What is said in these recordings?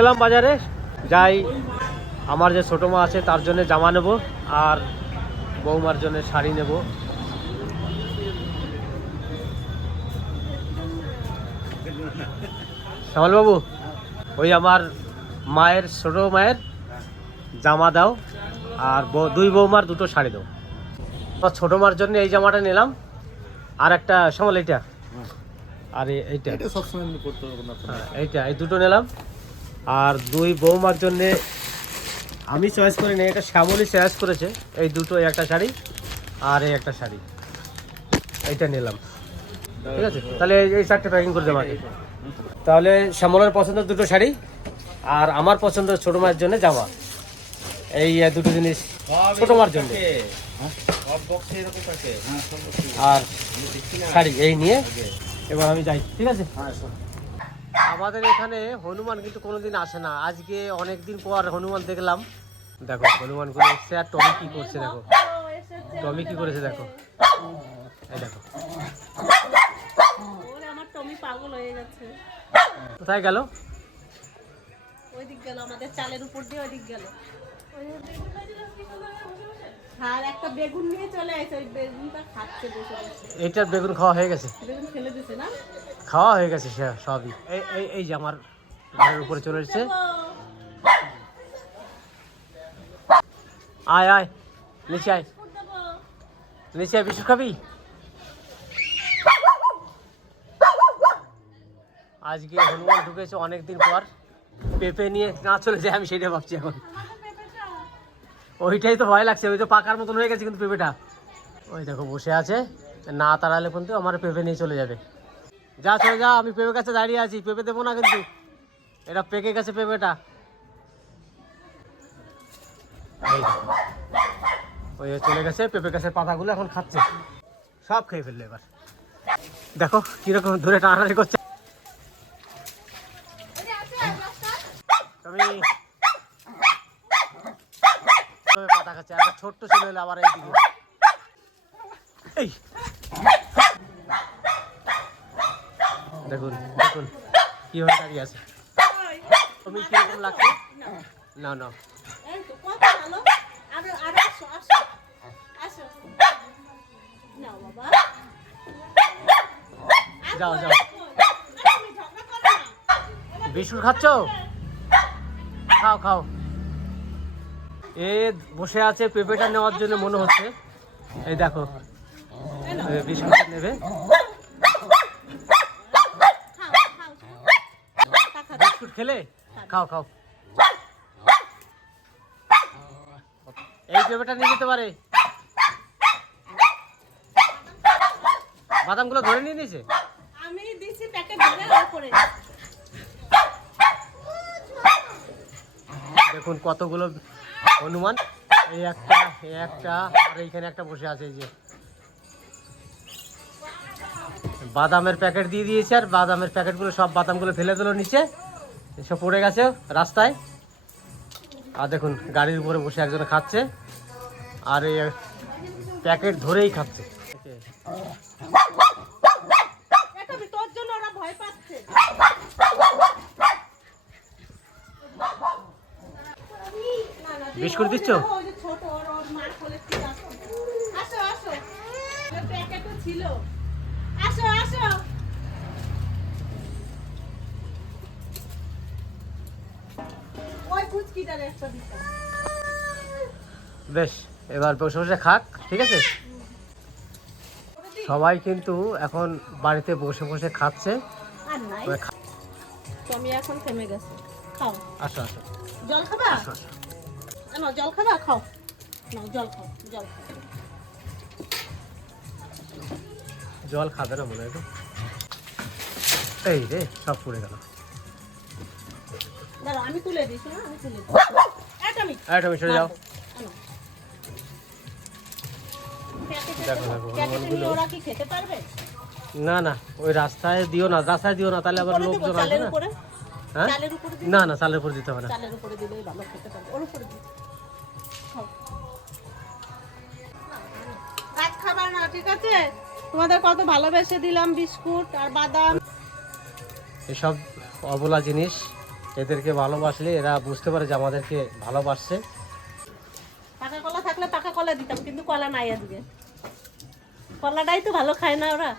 এলাম বাজারে যাই আমার যে ছোটো মা আছে তার জন্য জামা নেব আর বৌমার জন্য শাড়ি নেব। শ্যামলবাবু ওই আমার মায়ের ছোটো মায়ের জামা দাও আর দুই বৌমার দুটো শাড়ি দাও। আমার ছোটো মার জন্য এই জামাটা নিলাম আর একটা শ্যামল এইটা। আর এইটা। হ্যাঁ এইটা এই দুটো নিলাম। আর দুই বৌমার জন্যে আমি চয়েস করি না এটা শ্যামলি চয়েস করেছে, এই দুটো একটা শাড়ি আর এই একটা শাড়ি। এইটা নিলাম। ঠিক আছে? তাহলে এই- চারটে প্যাকিং করে দেবো তাহলে শ্যামলের পছন্দ দুটো শাড়ি আর আমার পছন্দ ছোটো মায়ের জন্য জামা। এই দুটো জিনিস ছোটো মার জন্য। আর শাড়ি এই নিয়ে এবার আমি যাই। ঠিক আছে? হ্যাঁ আমাদের এখানে হনুমান কিন্তু কোনোদিন আসে না। আজকে অনেক দিন পর হনুমান দেখলাম। দেখো হনুমান করে এসছে আর টমি কি করছে দেখো। টমি কি করেছে দেখো। এই দেখো। আমার টমি পাগল হয়ে গেছে কোথায় গেল? ওই দিক গেল আমাদের চালের উপর দিয়ে ওই দিক গেল। আর একটা বেগুন নিয়ে চলে আসে ওই বেগুনটা খাচ্ছে বসে এইটার বেগুন খাওয়া হয়ে গেছে? বেগুন ফেলে দিছে না? খাওয়া হয়ে গেছে সবই। এই এই এই যে আমার ঘরের উপরে চলে এসেছে। আয় আয় নিচে আয়। নিচে আয় বিস্কুট খাবি? আজকে হনুমান ঢুকেছে অনেক দিন পর। পেঁপে নিয়ে না চলে যায় আমি সেটা ভাবছি এখন। ওইটাই তো ভয় লাগছে, ওই তো পাকার মতন হয়ে গেছে কিন্তু পেঁপেটা। ওই দেখো, বসে আছে। না তাড়ালে কিন্তু আমার পেঁপে নিয়ে চলে যাবে। যা, চলে যা, আমি পেঁপে কাছে দাঁড়িয়ে আছি, পেঁপে দেবো না কিন্তু। এটা পেকে গেছে পেঁপেটা। ওই চলে গেছে পেঁপে গাছের পাতাগুলো এখন খাচ্ছে। সব খেয়ে ফেলল এবার। দেখো, কীরকম ধরে টানাটানি করছে। তুমি খাচ্ছে একটা ছোট্ট ছেলে হলে আবার এইদিকে। এই। দেখুন দেখুন কীভাবে দাঁড়িয়ে আছে। তুমি কীরকম লাগছে? না না। যাও যাও। বিস্কুট খাচ্ছ? খাও খাও। এ বসে আছে পেঁপেটা নেওয়ার জন্য মনে হচ্ছে। এই দেখো। বিস্কুট নেবে। বিস্কুট খেলে? খাও খাও। এই পেঁপেটা নিয়ে যেতে পারে। বাদামগুলো ধরে নিয়ে নিয়েছে? আমি দিছি প্যাকেট ধরে উপরে। দেখুন কতগুলো হনুমান, এই একটা এই একটা, আর এইখানে একটা বসে আছে, এই যে। বাদামের প্যাকেট দিয়ে দিয়েছে, আর বাদামের প্যাকেটগুলো সব বাদামগুলো ফেলে দিল নিচে সব পড়ে গেছে রাস্তায়। আর দেখুন, গাড়ির উপরে বসে একজন খাচ্ছে, আর এই প্যাকেট ধরেই খাচ্ছে। তোর জন্য ওরা ভয় পাচ্ছে। তুই বিস্কুট দিচ্ছ? বেশ এবার বসে বসে খাক ঠিক আছে? সবাই কিন্তু এখন বাড়িতে বসে বসে খাচ্ছে। খা- এখন থেমে গেছে। আসো আসো। জল খাবা? জল খাবা? খাও। না জল খাও জল খাও। জল খাবে না মনে হয়। এই রে সব পড়ে গেল। আমি তুলে দিছি না আমি তুলে দিই। এটা আমি সরে যাও। না না ওই রাস্তায় দিও না রাস্তায় দিও না তাহলে আবার লোকজন আসবে না? হ্যাঁ? না না চালের উপর দিতে হবে না। চালের উপরে দিলেই ভালো খেতে পারবে। ওর উপরে দিই না ঠিক আছে? তোমাদের কত ভালোবেসে দিলাম বিস্কুট আর বাদাম। এসব অবলা জিনিস এদেরকে ভালোবাসলে এরা বুঝতে পারে যে আমাদেরকে ভালোবাসছে। পাকা কলা থাকলে পাকা কলা দিতাম কিন্তু কলা নাই আজকে। কলাটাই তো ভালো খায় না ওরা।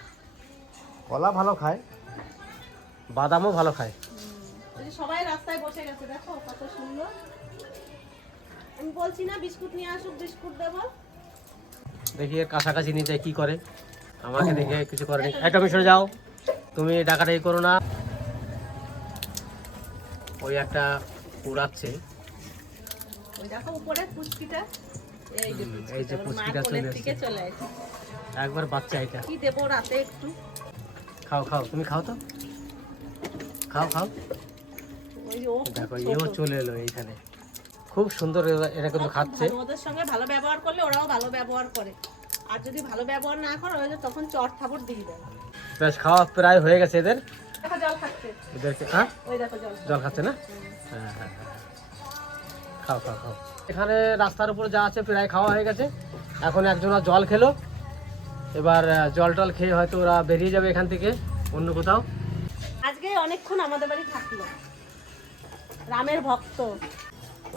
কলা ভালো খায় বাদামও ভালো খায়। সবাই রাস্তায় বসে গেছে দেখো কত সুন্দর। আমি বলছি না বিস্কুট নিয়ে আসুক বিস্কুট দেবো দেখি এর কাছাকাছি নিয়ে যায় কি করে। আমাকে দেখে কিছু করে নি। একটা মিশরে যাও। তুমি ডাকাটাই করো না। ওই একটা উড়াচ্ছে ওই দেখো উপরে পুচকিটা। এই যে পুচকিটা, চলে একবার বাচ্চা এটা। কি দেবো রাতে একটু? খাও খাও। তুমি খাও তো। খাও খাও। দেখো এও চলে এলো এইখানে। খুব সুন্দর এরা- এরা কিন্তু খাচ্ছে। ওদের সঙ্গে ভালো ব্যবহার করলে ওরাও ভালো ব্যবহার করে। আর যদি ভালো ব্যবহার না করে তখন চট থাপড় দিয়ে দেয়। বেশ খাওয়া প্রায় হয়ে গেছে এদের। দেখো জল খাচ্ছে। এদেরকে হ্যাঁ? ওই দেখো জল জল খাচ্ছে না? হ্যাঁ হ্যাঁ হ্যাঁ। খাও খাও খাও। এখানে রাস্তার উপরে যা আছে প্রায় খাওয়া হয়ে গেছে। এখন একজনা জল খেলো। এবার জল টল খেয়ে হয়তো ওরা বেরিয়ে যাবে এখান থেকে অন্য কোথাও। আজকে অনেকক্ষণ আমাদের বাড়ি থাকল। রামের ভক্ত।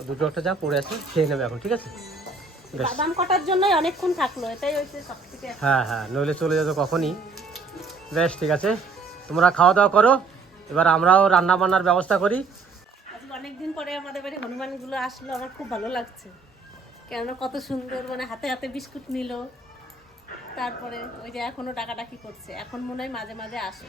দুটো একটা যা পড়ে আছে খেয়ে নেবে এখন ঠিক আছে? বাদাম কটার জন্যই অনেকক্ষণ থাকল এটাই হচ্ছে সব থেকে হ্যাঁ হ্যাঁ নইলে চলে যেত কখনই। বেশ ঠিক আছে। তোমরা খাওয়া দাওয়া করো এবার আমরাও রান্না বান্নার ব্যবস্থা করি। অনেকদিন পরে আমাদের বাড়ি হনুমানগুলো আসলো আমার খুব ভালো লাগছে। কেননা কত সুন্দর মানে হাতে হাতে বিস্কুট নিল। তারপরে ওই যে এখনও ডাকাডাকি করছে এখন মনে হয় মাঝে মাঝে আসে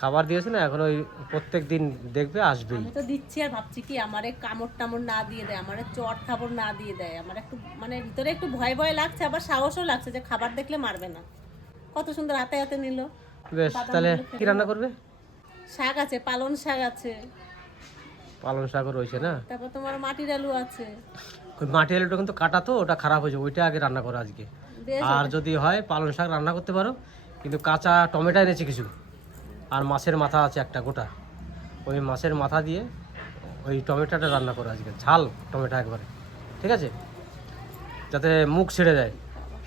খাবার দিয়েছে না এখন ওই প্রত্যেক দিন দেখবে আসবেই। আমি তো দিচ্ছি আর ভাবছি কি আমারে কামড় টামড় না দিয়ে দেয় আমারে চট থাপড় না দিয়ে দেয়। আমার একটু মানে ভিতরে একটু ভয় ভয় লাগছে আবার সাহসও লাগছে যে খাবার দেখলে মারবে না। কত সুন্দর হাতে হাতে নিল। বেশ তাহলে কি রান্না করবে? শাক আছে পালন শাক আছে। পালং শাকও রয়েছে না? তারপর তোমার মাটির আলু আছে। ওই মাটি আলুটা কিন্তু কাটা তো ওটা খারাপ হয়েছে ওইটা আগে রান্না করো আজকে। আর যদি হয় পালং শাক রান্না করতে পারো কিন্তু কাঁচা টমেটো এনেছি কিছু। আর মাছের মাথা আছে একটা গোটা। ওই মাছের মাথা দিয়ে ওই টমেটোটা রান্না করো আজকে। ঝাল টমেটো একবারে। ঠিক আছে? যাতে মুখ ছেড়ে যায়।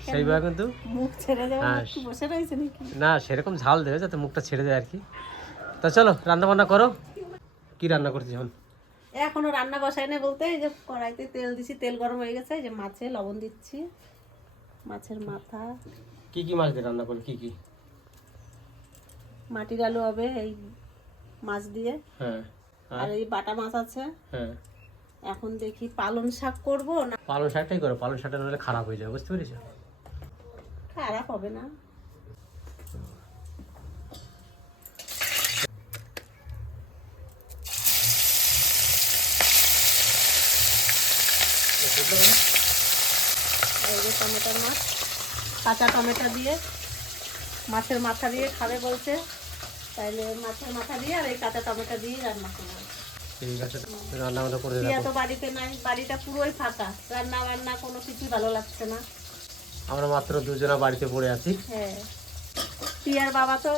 সেইভাবে কিন্তু মুখ ছেড়ে দেওয়া হ্যাঁ। বসে রয়েছে নাকি? না সেরকম ঝাল দেবে যাতে মুখটা ছেড়ে যায় আর কি। তা চলো রান্না বান্না করো। কি রান্না করছি এখন? এখনও রান্না বসাই না বলতে এই যে কড়াইতে তেল দিছি তেল গরম হয়ে গেছে এই যে মাছে লবণ দিচ্ছি। মাছের মাথা। কি কি মাছ দিয়ে রান্না করো কি কি? মাটির আলু হবে এই মাছ দিয়ে। হ্যাঁ। আর? এই বাটা মাছ আছে। হ্যাঁ। এখন দেখি পালন শাক করব না? পালং শাকটাই করো পালং শাকটা নাহলে খারাপ হয়ে যাবে বুঝতে পেরেছ? খারাপ হবে না। টমেটোর মাছ কাঁচা টমেটো দিয়ে মাছের মাথা দিয়ে খাবে বলছে। তাইলে মাছের মাথা দিয়ে আর এই কাঁচা টমেটো দিয়ে রান্না করব। ঠিক আছে রান্না বান্না করে টিয়া তো বাড়িতে নাই বাড়িটা পুরোই ফাঁকা। রান্না বান্না কোনো কিছুই ভালো লাগছে না। আমরা মাত্র দুজনা বাড়িতে পড়ে আছি। হ্যাঁ। টিয়ার বাবা তো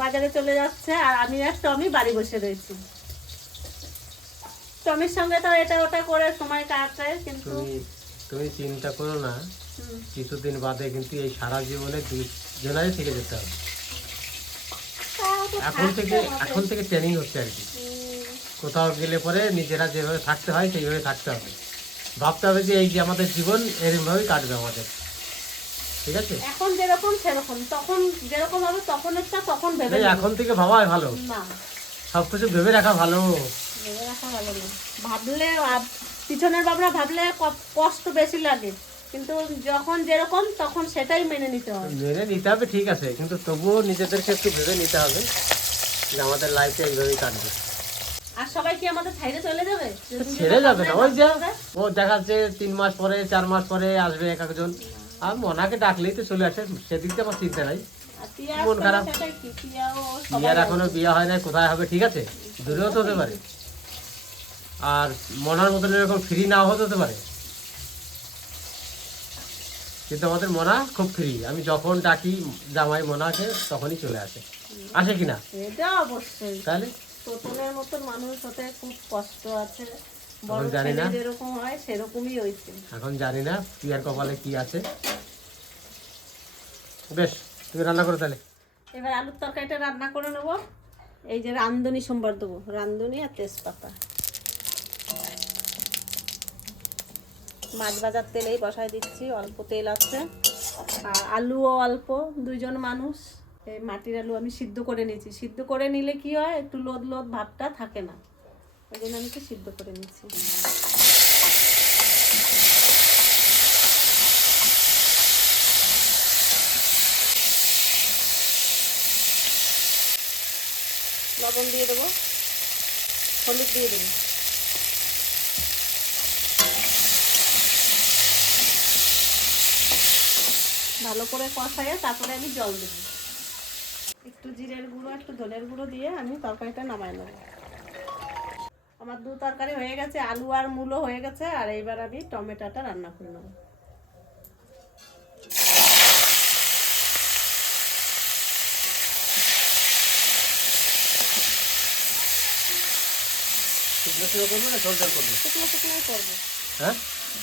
বাজারে চলে যাচ্ছে আর আমি আর টমি বাড়ি বসে রয়েছি। টমির সঙ্গে তো এটা ওটা করে সময় কাটায় কিন্তু তুমি তুমি চিন্তা করো না। কিছুদিন বাদে কিন্তু এই সারা জীবনে দুজনাই থেকে যেতে হবে। এখন থেকে এখন থেকে ট্রেনিং হচ্ছে আর কি। কোথাও গেলে পরে নিজেরা যেভাবে থাকতে হয় সেইভাবে থাকতে হবে। ভাবতে হবে যে এই যে আমাদের জীবন এরকমভাবেই কাটবে আমাদের। ঠিক আছে? এখন যেরকম সেরকম তখন যেরকম হবে তখন একটা তখন ভেবে এখন থেকে ভাবাই ভালো। না। সব কিছু ভেবে রাখা ভালো। ভেবে রাখা ভালো না। ভাবলে পিছনের বাবরা ভাবলে কষ্ট বেশি লাগে। কিন্তু যখন যেরকম তখন সেটাই মেনে নিতে হয় মেনে নিতে হবে ঠিক আছে। কিন্তু তবুও নিজেদেরকে একটু ভেবে নিতে হবে যে আমাদের লাইফে এইভাবেই কাটবে। আর সবাই কি আমাদের ছাইরে চলে যাবে? ছেড়ে যাবে না ওই যে ও দেখা তিন মাস পরে চার মাস পরে আসবে এক একজন। আর মনাকে ডাকলেই তো চলে আসে সেদিক থেকে আমার চিন্তা নাই। মন খারাপ। না বিয়ার এখনও বিয়ে হয় নাই কোথায় হবে ঠিক আছে? দূরেও তো হতে পারে। আর মনার মতন এরকম ফ্রি নাও হতে পারে। কিন্তু আমাদের মনা খুব ফ্রি আমি যখন ডাকি জামাই মনাকে তখনই চলে আসে। আসে কিনা? এটা অবশ্যই। তাহলে? প্রথমের মতন মানুষ হতে খুব কষ্ট আছে। বড় জানি না। যেরকম হয় সেরকমই হয়েছে। এখন জানি না পিয়ার কপালে কি আছে। বেশ তুমি রান্না করো তাহলে। এবার আলুর তরকারিটা রান্না করে নেব। এই যে রান্ধুনি সোমবার দেবো। রান্ধুনি আর তেজপাতা। মাছ ভাজার তেলেই বসায় দিচ্ছি, অল্প তেল আছে। আর আলুও অল্প, দুইজন মানুষ। এই মাটির আলু আমি সিদ্ধ করে নিয়েছি। সিদ্ধ করে নিলে কি হয়? একটু লোদ লোদ ভাবটা থাকে না। ওই জন্য আমি একটু সিদ্ধ করে নিচ্ছি লবণ দিয়ে দেবো। হলুদ দিয়ে দেবো। ভালো করে কষাইয়ে তারপরে আমি জল দেব। একটু জিরের গুঁড়ো একটু ধনের গুঁড়ো দিয়ে আমি তরকারিটা নামাই নেব। আমার দু তরকারি হয়ে গেছে আলু আর মূলো হয়ে গেছে আর এইবার আমি টমেটোটা রান্না করে নেব। শুকনো শুকনো করবে না ঝোল ঝোল করবে? শুকনো শুকনোই করব। হ্যাঁ?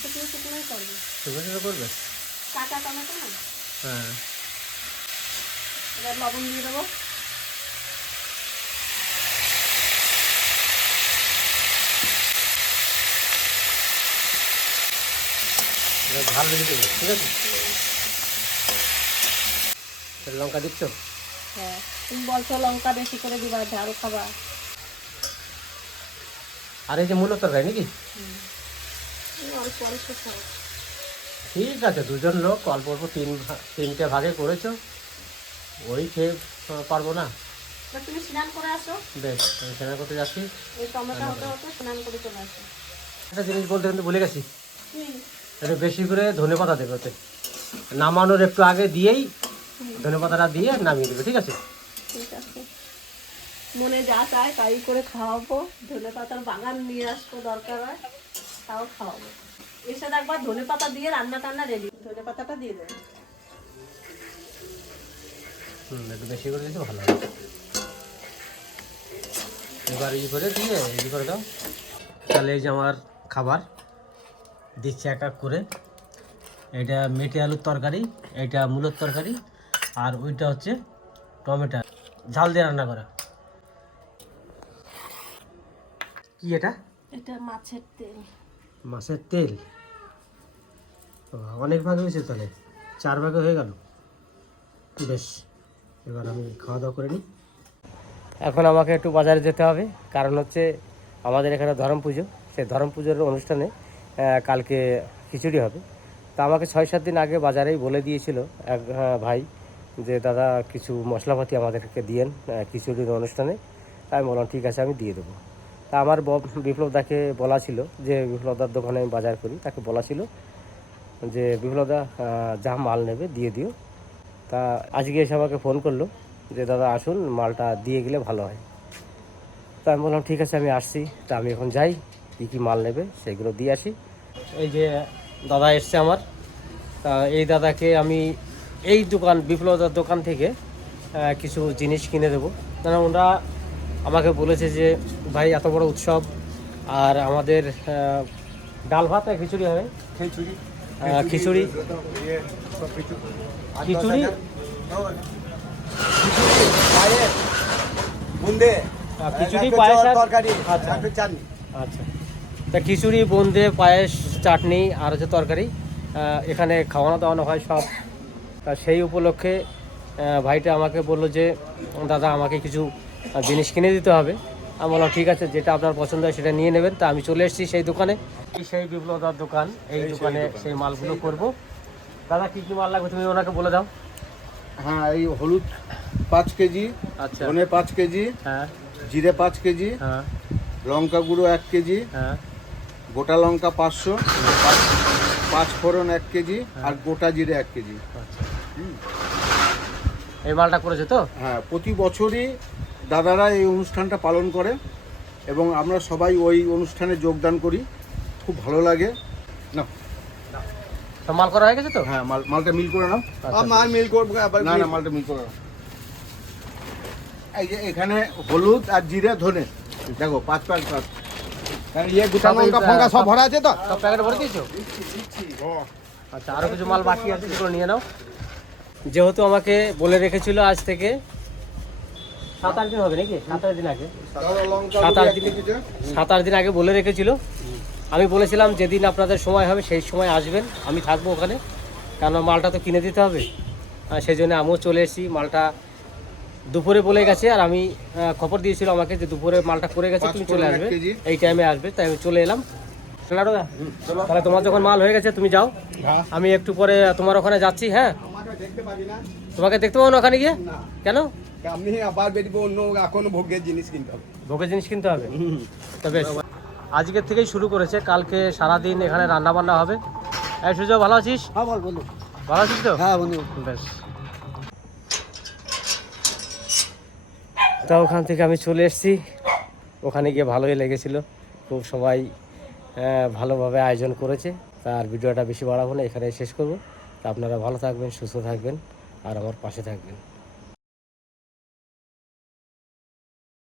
শুকনো শুকনোই করব। শুকনো শুকনো করবে? কাঁচা টমেটো না? হ্যাঁ। এবার লবণ দিয়ে দেবো। ঝাল বেশি দেবে ঠিক আছে? লঙ্কা দিচ্ছ? হ্যাঁ তুমি বলছো লঙ্কা বেশি করে দিবা ঝাল খাবা। আর এই যে মূল তরকারি নাকি? অল্প অল্প ঠিক আছে দুজন লোক অল্প অল্প তিন তিনটে ভাগে করেছ। ওই খেয়ে পারব না। তুমি স্নান করে আসো। বেশ আমি সেনা করতে যাচ্ছি। স্নান করে চলে আসো। একটা জিনিস বলতে কিন্তু ভুলে গেছি। একটু বেশি করে ধনে পাতা দেবে ওতে। নামানোর একটু আগে দিয়েই ধনে পাতাটা দিয়ে নামিয়ে দেবে ঠিক আছে? ঠিক আছে। মনে যা চায় তাই করে খাওয়াবো। ধনে পাতার বাগান নিয়ে আসব দরকার হয় তাও খাওয়াবো। এসে একবার ধনে পাতা দিয়ে রান্না টান্না রেডি ধনে পাতাটা দিয়ে দেবে। হুম একটু বেশি করে দিতে ভালো হবে এবার ই করে দিয়ে ই করে দাও। তাহলে এই যে আমার খাবার দিচ্ছে এক এক করে। এটা মেটে আলুর তরকারি এটা মূলোর তরকারি আর ওইটা হচ্ছে টমেটো। ঝাল দিয়ে রান্না করা। কি এটা? এটা মাছের তেল। মাছের তেল? অনেক ভাগে হয়েছে তাহলে? চার ভাগে হয়ে গেল? বেশ, এবার আমি খাওয়া দাওয়া করে নিই। এখন আমাকে একটু বাজারে যেতে হবে। কারণ হচ্ছে আমাদের এখানে ধরম পুজো। সেই ধরম পুজোর অনুষ্ঠানে কালকে খিচুড়ি হবে। তা আমাকে ছয় সাত দিন আগে বাজারেই বলে দিয়েছিল এক ভাই যে, দাদা, কিছু মশলাপাতি আমাদেরকে দিয়েন খিচুড়ির অনুষ্ঠানে। তাই আমি বললাম, ঠিক আছে, আমি দিয়ে দেবো। তা আমার বিপ্লবদাকে বলা ছিল যে বিপ্লবদার দোকানে আমি বাজার করি। তাকে বলা ছিল। যে বিপ্লবদা যা মাল নেবে দিয়ে দিও। তা আজকে এসে আমাকে ফোন করল যে, দাদা, আসুন, মালটা দিয়ে গেলে ভালো হয়। তা আমি বললাম, ঠিক আছে, আমি আসছি। তা আমি এখন যাই, কী কী মাল নেবে সেগুলো দিয়ে আসি। এই যে দাদা এসছে আমার। তা এই দাদাকে আমি এই দোকান, বিপ্লবদার দোকান থেকে কিছু জিনিস কিনে দেবো। কারণ ওরা আমাকে বলেছে যে, ভাই, এত বড় উৎসব, আর আমাদের ডাল ভাত আর খিচুড়ি হবে। খিচুড়ি। খিচুড়ি? খিচুড়ি? বুন্দে। খিচুড়ি পায়েস তরকারি। আচ্ছা। আচ্ছা। তা খিচুড়ি বোঁদে পায়েস চাটনি আর হচ্ছে তরকারি এখানে খাওয়ানো দাওয়ানো হয় সব। তা সেই উপলক্ষে ভাইটা আমাকে বলল যে দাদা আমাকে কিছু জিনিস কিনে দিতে হবে। আমি বললাম ঠিক আছে যেটা আপনার পছন্দ হয় সেটা নিয়ে নেবেন। তা আমি চলে এসেছি সেই দোকানে। সেই বিপ্লবদার দোকান এই দোকানে সেই মালগুলো করব। দাদা কী কী মাল লাগবে তুমি ওনাকে বলে দাও। হ্যাঁ এই হলুদ পাঁচ কেজি আচ্ছা। ধনে পাঁচ কেজি হ্যাঁ। জিরে পাঁচ কেজি হ্যাঁ। লঙ্কা গুঁড়ো এক কেজি হ্যাঁ। গোটা লঙ্কা পাঁচশো পাঁচ- পাঁচ ফোড়ন এক কেজি আর গোটা জিরে এক কেজি। আচ্ছা। এই মালটা করেছে তো? হ্যাঁ প্রতি বছরই দাদারা এই অনুষ্ঠানটা পালন করে এবং আমরা সবাই ওই অনুষ্ঠানে যোগদান করি। খুব ভালো লাগে। না। তো মাল করা হয়ে গেছে তো? হ্যাঁ মাল মালটা মিল করে নাও। আচ্ছা। মাল মিল করব না না মালটা মিল করে নাও। এই যে এখানে হলুদ আর জিরে ধনে। দেখো পাঁচ পাঁচ পাঁচ। কারণ ইয়ে গোটা লঙ্কা ফঙ্কা সব- ভরা আছে তো? সব প্যাকেট ভরে দিয়েছ? আচ্ছা আরও কিছু মাল বাকি আছে সেগুলো নিয়ে নাও। যেহেতু আমাকে বলে রেখেছিল আজ থেকে সাত আট দিন হবে নাকি? সাত আট দিন আগে। সাত আট দিন সাত আট দিন আগে বলে রেখেছিল। আমি বলেছিলাম যেদিন আপনাদের সময় হবে সেই সময় আসবেন। আমি থাকব ওখানে। কারণ মালটা তো কিনে দিতে হবে। আর সেই জন্য আমিও চলে এসেছি। মালটা দুপুরে বলে গেছে। আর আমি খবর দিয়েছিল আমাকে যে দুপুরে মালটা করে গেছে তুমি চলে আসবে। এই টাইমে আসবে। তাই আমি চলে এলাম। তাহলে তোমার যখন মাল হয়ে গেছে তুমি যাও। আমি একটু পরে তোমার ওখানে যাচ্ছি হ্যাঁ? দেখতে পাবি না। তোমাকে দেখতে পাবো না ওখানে গিয়ে? কেন? আমি আবার বেরবো অন্য এখন ভোগের জিনিস কিনতে হবে। ভোগের জিনিস কিনতে হবে? তবে আজকের থেকেই শুরু করেছে। কালকে সারাদিন এখানে রান্না বান্না হবে। এই সুযোগ ভালো আছিস? হ্যাঁ বল বন্ধু ভালো আছিস তো? হ্যাঁ বন্ধু বেশ। তা ওখান থেকে আমি চলে এসেছি। ওখানে গিয়ে ভালোই লেগেছিল। খুব সবাই ভালোভাবে আয়োজন করেছে। তার ভিডিওটা বেশি বাড়াবো না এখানে শেষ করব। তা আপনারা ভালো থাকবেন সুস্থ থাকবেন। আর আমার পাশে থাকবেন।